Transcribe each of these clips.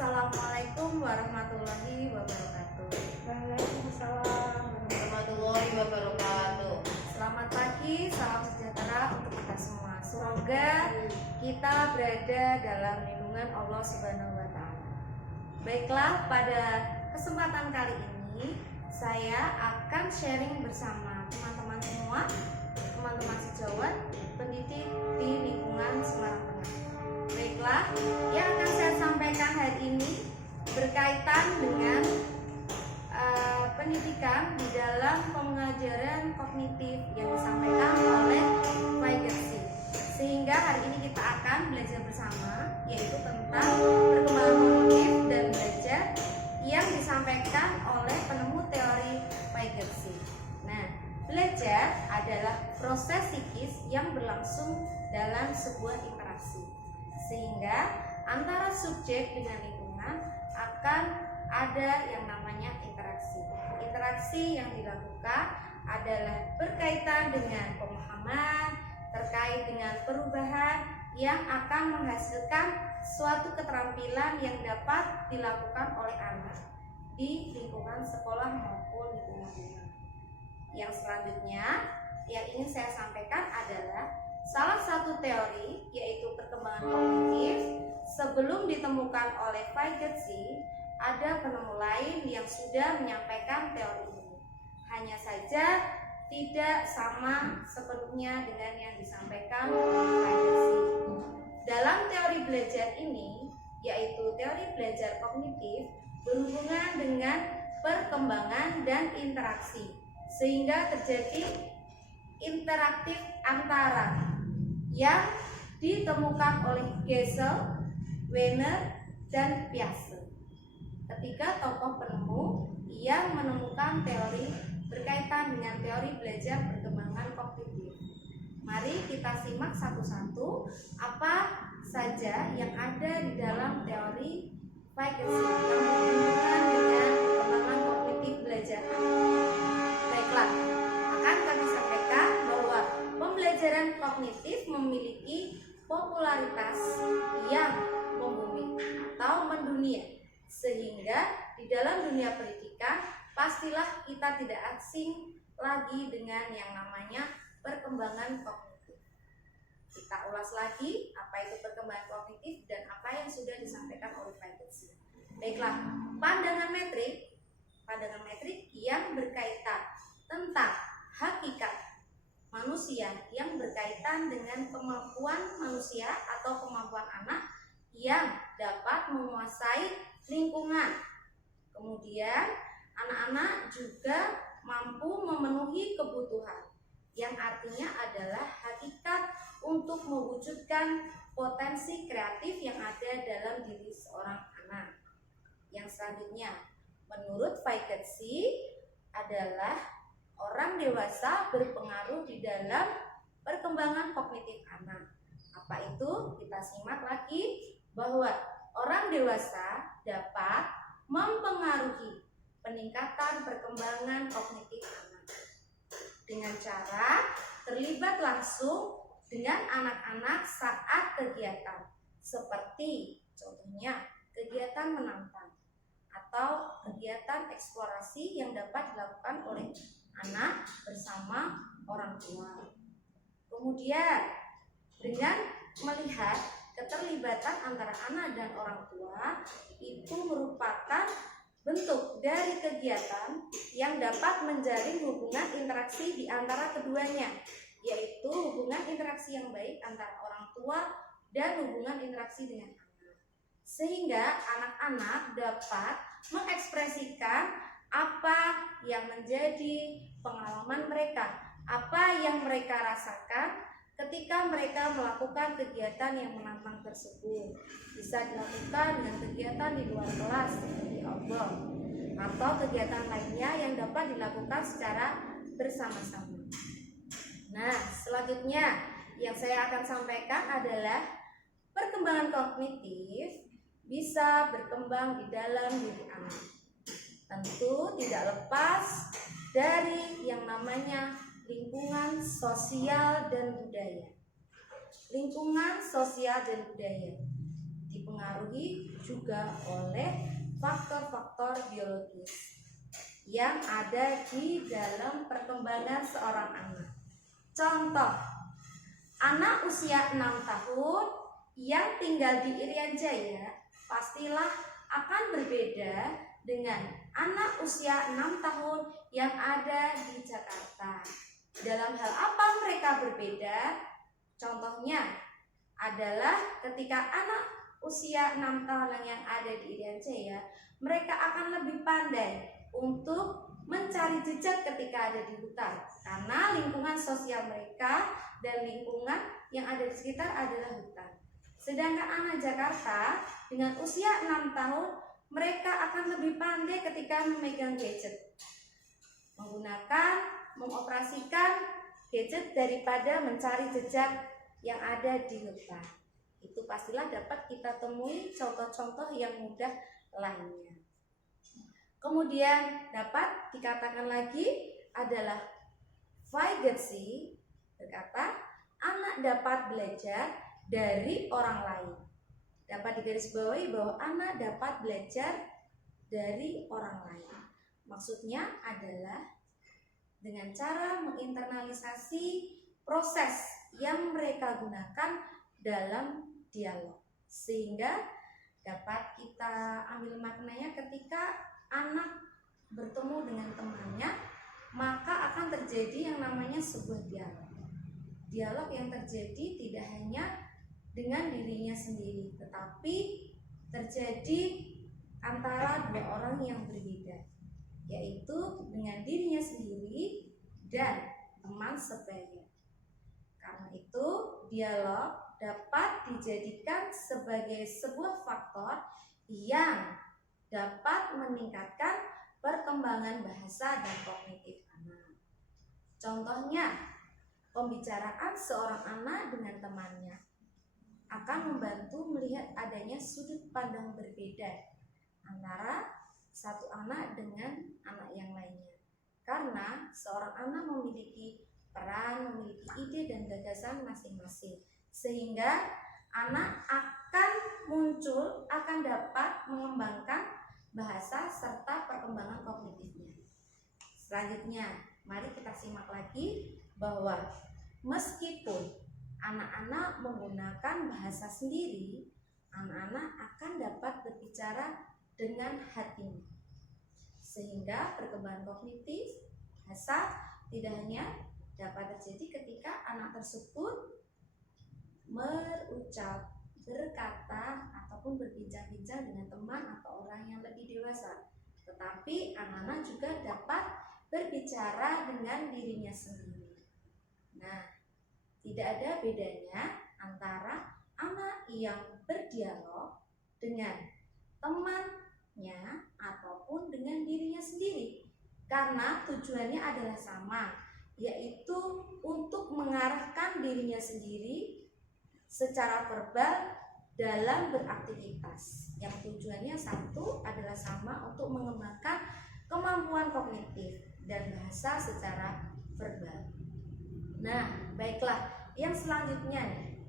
Assalamualaikum warahmatullahi wabarakatuh. Waalaikumsalam warahmatullahi wabarakatuh. Selamat pagi, salam sejahtera untuk kita semua. Semoga kita berada dalam lindungan Allah Subhanahu wa Ta'ala. Baiklah, pada kesempatan kali ini saya akan sharing bersama teman-teman semua, teman-teman sejawat pendidik di lingkungan Semarang Tengah. Baiklah, yang akan saya sampaikan hari ini berkaitan dengan pendidikan di dalam pengajaran kognitif yang disampaikan oleh Vygotsky. Sehingga hari ini kita akan belajar bersama, yaitu tentang perkembangan kognitif dan belajar yang disampaikan oleh penemu teori Vygotsky. Nah, belajar adalah proses psikis yang berlangsung dalam sebuah interaksi, sehingga antara subjek dengan lingkungan akan ada yang namanya interaksi. Interaksi yang dilakukan adalah berkaitan dengan pemahaman, terkait dengan perubahan yang akan menghasilkan suatu keterampilan yang dapat dilakukan oleh anak di lingkungan sekolah maupun lingkungan rumah. Yang selanjutnya yang ingin saya sampaikan adalah salah satu teori, yaitu perkembangan kognitif. Sebelum ditemukan oleh Vygotsky, ada penemu lain yang sudah menyampaikan teori ini. Hanya saja tidak sama sepenuhnya dengan yang disampaikan oleh Vygotsky. Dalam teori belajar ini, yaitu teori belajar kognitif, berhubungan dengan perkembangan dan interaksi, sehingga terjadi interaktif antara yang ditemukan oleh Gesell, Wiener, dan Piaget. Ketiga tokoh penemu yang menemukan teori berkaitan dengan teori belajar perkembangan kognitif. Mari kita simak satu-satu apa saja yang ada di dalam teori Vygotsky yang berhubungan dengan perkembangan kognitif belajar. Baiklah, akan kami sampaikan bahwa pembelajaran kognitif memiliki popularitas yang membumi atau mendunia, sehingga di dalam dunia pendidikan pastilah kita tidak asing lagi dengan yang namanya perkembangan kognitif. Kita ulas lagi apa itu perkembangan kognitif dan apa yang sudah disampaikan oleh Vygotsky. Baiklah, pandangan metrik yang berkaitan tentang hakikat manusia, yang berkaitan dengan kemampuan manusia atau kemampuan anak yang dapat menguasai lingkungan. Kemudian anak-anak juga mampu memenuhi kebutuhan, yang artinya adalah hakikat untuk mewujudkan potensi kreatif yang ada dalam diri seorang anak. Yang selanjutnya, menurut Vygotsky adalah orang dewasa berpengaruh di dalam perkembangan kognitif anak. Apa itu? Kita simak lagi bahwa orang dewasa dapat mempengaruhi peningkatan perkembangan kognitif anak dengan cara terlibat langsung dengan anak-anak saat kegiatan, seperti contohnya kegiatan menantang atau kegiatan eksplorasi yang dapat dilakukan oleh anak bersama orang tua. Kemudian dengan melihat keterlibatan antara anak dan orang tua, itu merupakan bentuk dari kegiatan yang dapat menjalin hubungan interaksi di antara keduanya, yaitu hubungan interaksi yang baik antara orang tua dan hubungan interaksi dengan anak. Sehingga anak-anak dapat mengekspresikan apa yang menjadi pengalaman mereka, apa yang mereka rasakan ketika mereka melakukan kegiatan yang menantang tersebut. Bisa dilakukan dengan kegiatan di luar kelas seperti outdoor, atau kegiatan lainnya yang dapat dilakukan secara bersama-sama. Nah, selanjutnya yang saya akan sampaikan adalah perkembangan kognitif bisa berkembang di dalam diri anak. Tentu tidak lepas dari yang namanya lingkungan sosial dan budaya. Lingkungan sosial dan budaya dipengaruhi dipengaruhi juga oleh faktor-faktor biologis yang ada di dalam perkembangan seorang anak. Contoh, anak usia 6 tahun yang tinggal di Irian Jaya pastilah akan berbeda dengan anak usia 6 tahun yang ada di Jakarta. Dalam hal apa mereka berbeda? Contohnya adalah ketika anak usia 6 tahun yang ada di Irian Jaya, mereka akan lebih pandai untuk mencari jejak ketika ada di hutan, karena lingkungan sosial mereka dan lingkungan yang ada di sekitar adalah hutan. Sedangkan anak Jakarta dengan usia 6 tahun, mereka akan lebih pandai ketika memegang gadget, mengoperasikan gadget daripada mencari jejak yang ada di hutan. Itu pastilah dapat kita temui contoh-contoh yang mudah lainnya. Kemudian dapat dikatakan lagi adalah Vygotsky berkata, anak dapat belajar dari orang lain. Dapat digarisbawahi bahwa anak dapat belajar dari orang lain. Maksudnya adalah dengan cara menginternalisasi proses yang mereka gunakan dalam dialog, sehingga dapat kita ambil maknanya ketika anak bertemu dengan temannya, maka akan terjadi yang namanya sebuah dialog. Dialog yang terjadi tidak hanya dengan dirinya sendiri, tetapi terjadi antara dua orang yang berbeda, yaitu dengan dirinya sendiri dan teman sebaya. Karena itu, dialog dapat dijadikan sebagai sebuah faktor yang dapat meningkatkan perkembangan bahasa dan kognitif anak. Contohnya, pembicaraan seorang anak dengan temannya akan membantu melihat adanya sudut pandang berbeda antara satu anak dengan anak yang lainnya. Karena seorang anak memiliki peran, memiliki ide dan gagasan masing-masing, sehingga anak akan dapat mengembangkan bahasa serta perkembangan kognitifnya. Selanjutnya, mari kita simak lagi bahwa meskipun anak-anak menggunakan bahasa sendiri, anak-anak akan dapat berbicara dengan hatinya, sehingga perkembangan kognitif bahasa tidak hanya dapat terjadi ketika anak tersebut berucap, berkata, ataupun berbincang-bincang dengan teman atau orang yang lebih dewasa, tetapi anak-anak juga dapat berbicara dengan dirinya sendiri. Nah, tidak ada bedanya antara anak yang berdialog dengan temannya ataupun dengan dirinya sendiri, karena tujuannya adalah sama, yaitu untuk mengarahkan dirinya sendiri secara verbal dalam beraktivitas, yang tujuannya satu adalah sama, untuk mengembangkan kemampuan kognitif dan bahasa secara verbal. Nah, baiklah, yang selanjutnya nih,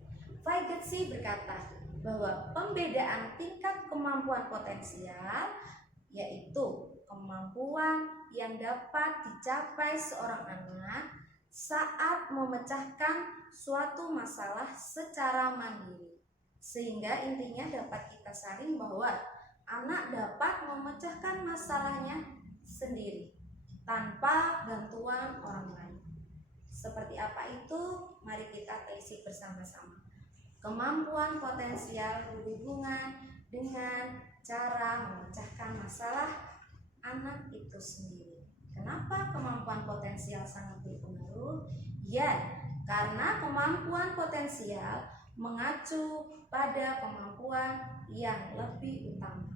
Vygotsky berkata bahwa pembedaan tingkat kemampuan potensial yaitu kemampuan yang dapat dicapai seorang anak saat memecahkan suatu masalah secara mandiri. Sehingga intinya dapat kita saring bahwa anak dapat memecahkan masalahnya sendiri tanpa bantuan orang lain. Seperti apa itu? Mari kita telisik bersama-sama. Kemampuan potensial berhubungan dengan cara memecahkan masalah anak itu sendiri. Kenapa kemampuan potensial sangat berpengaruh? Ya, karena kemampuan potensial mengacu pada kemampuan yang lebih utama.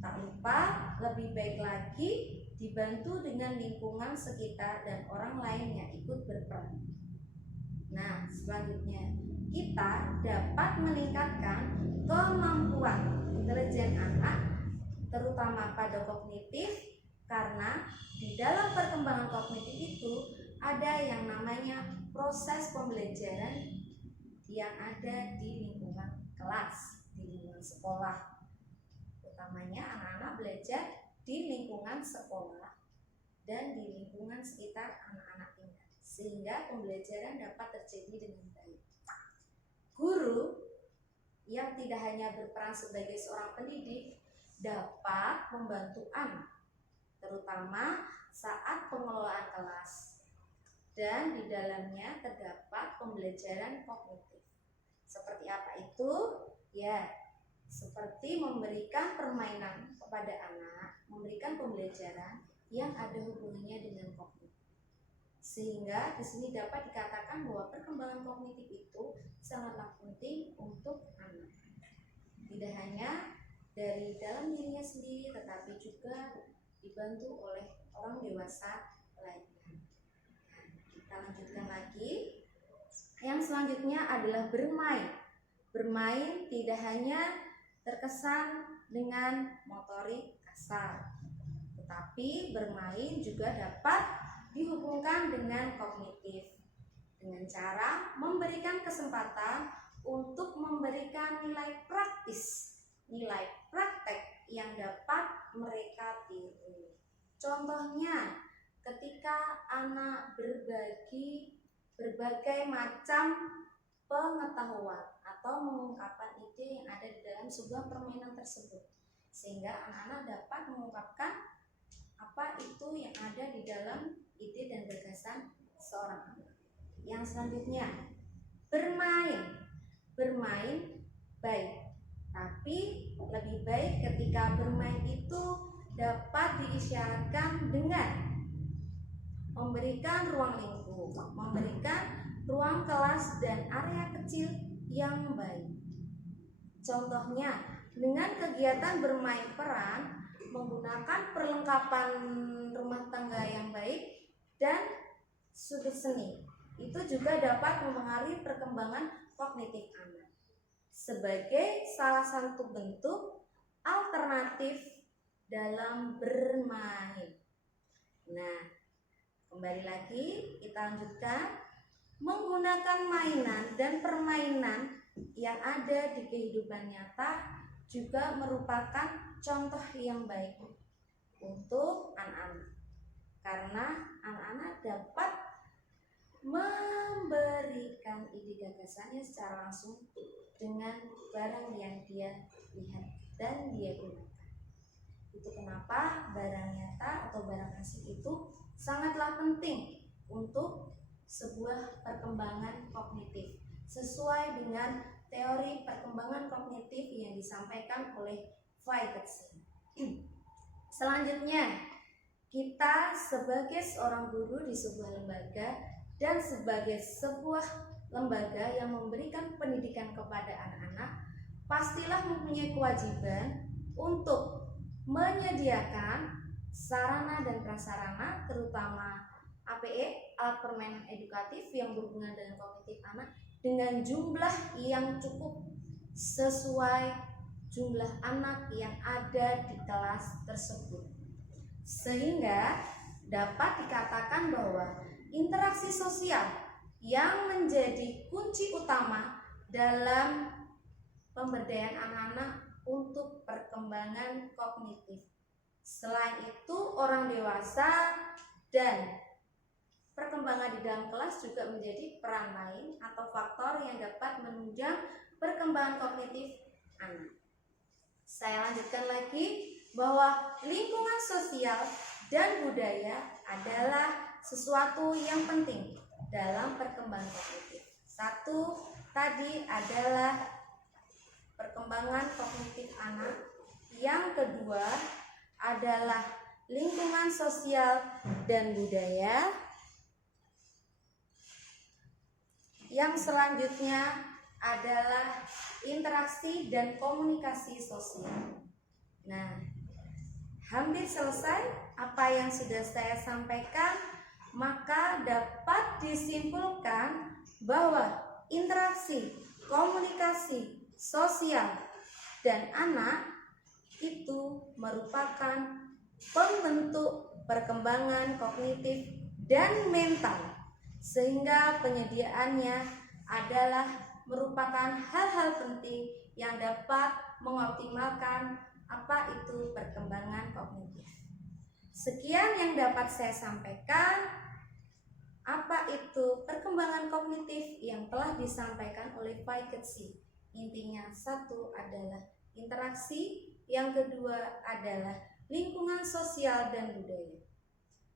Tak lupa, lebih baik lagi dibantu dengan lingkungan sekitar dan orang lain yang ikut berperan. Nah, selanjutnya kita dapat meningkatkan kemampuan intelijen anak, terutama pada kognitif, karena di dalam perkembangan kognitif itu ada yang namanya proses pembelajaran yang ada di lingkungan kelas, di lingkungan sekolah. Utamanya anak-anak belajar di lingkungan sekolah dan di lingkungan sekitar anak-anak tinggal, sehingga pembelajaran dapat terjadi dengan baik. Guru yang tidak hanya berperan sebagai seorang pendidik dapat membantu anak, terutama saat pengelolaan kelas, dan di dalamnya terdapat pembelajaran kognitif. Seperti apa itu? Ya, seperti memberikan permainan kepada anak, memberikan pembelajaran yang ada hubungannya dengan kognitif. Sehingga di sini dapat dikatakan bahwa perkembangan kognitif itu sangatlah penting untuk anak. Tidak hanya dari dalam dirinya sendiri, tetapi juga dibantu oleh orang dewasa lainnya. Kita lanjutkan lagi. Yang selanjutnya adalah bermain. Bermain tidak hanya terkesan dengan motorik kasar, tetapi bermain juga dapat dihubungkan dengan kognitif dengan cara memberikan kesempatan untuk memberikan nilai praktis, nilai praktek yang dapat mereka tiru. Contohnya, ketika anak berbagi berbagai macam pengetahuan atau mengungkapkan ide yang ada di dalam sebuah permainan tersebut, sehingga anak-anak dapat mengungkapkan apa itu yang ada di dalam ide dan gagasan seorang anak. Yang selanjutnya, bermain. Bermain baik, tapi lebih baik ketika bermain itu dapat diisyaratkan dengan memberikan ruang lingkup, memberikan ruang kelas dan area kecil yang baik. Contohnya, dengan kegiatan bermain peran, menggunakan perlengkapan rumah tangga yang baik dan sudut seni, itu juga dapat mempengaruhi perkembangan kognitif anak sebagai salah satu bentuk alternatif dalam bermain. Nah, kembali lagi kita lanjutkan. Menggunakan mainan dan permainan yang ada di kehidupan nyata juga merupakan contoh yang baik untuk anak-anak, karena anak-anak dapat memberikan ide gagasannya secara langsung dengan barang yang dia lihat dan dia gunakan. Itu kenapa barang nyata atau barang asing itu sangatlah penting untuk sebuah perkembangan kognitif sesuai dengan teori perkembangan kognitif yang disampaikan oleh Vygotsky. Selanjutnya, kita sebagai seorang guru di sebuah lembaga dan sebagai sebuah lembaga yang memberikan pendidikan kepada anak-anak, pastilah mempunyai kewajiban untuk menyediakan sarana dan prasarana, terutama APE, alat permainan edukatif yang berhubungan dengan kognitif anak, dengan jumlah yang cukup sesuai jumlah anak yang ada di kelas tersebut, sehingga dapat dikatakan bahwa interaksi sosial yang menjadi kunci utama dalam pemberdayaan anak-anak untuk perkembangan kognitif. Selain itu, orang dewasa dan perkembangan di dalam kelas juga menjadi peran lain atau faktor yang dapat menunjang perkembangan kognitif anak. Saya lanjutkan lagi bahwa lingkungan sosial dan budaya adalah sesuatu yang penting dalam perkembangan kognitif. Satu tadi adalah perkembangan kognitif anak. Yang kedua adalah lingkungan sosial dan budaya. Yang selanjutnya adalah interaksi dan komunikasi sosial. Nah, hampir selesai apa yang sudah saya sampaikan, maka dapat disimpulkan bahwa interaksi, komunikasi sosial dan anak itu merupakan pembentuk perkembangan kognitif dan mental, sehingga penyediaannya adalah merupakan hal-hal penting yang dapat mengoptimalkan apa itu perkembangan kognitif. Sekian yang dapat saya sampaikan. Apa itu perkembangan kognitif yang telah disampaikan oleh Vygotsky? Intinya satu adalah interaksi, yang kedua adalah lingkungan sosial dan budaya.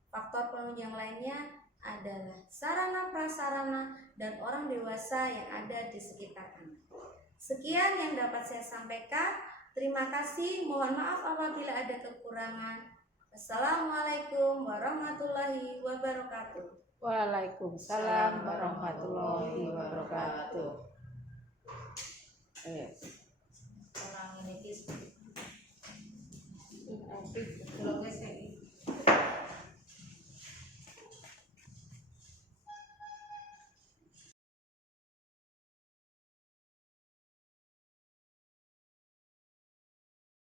Faktor penunjang lainnya adalah sarana prasarana dan orang dewasa yang ada di sekitar anak. Sekian yang dapat saya sampaikan. Terima kasih. Mohon maaf apabila ada kekurangan. Assalamualaikum warahmatullahi wabarakatuh. Waalaikumsalam warahmatullahi wabarakatuh.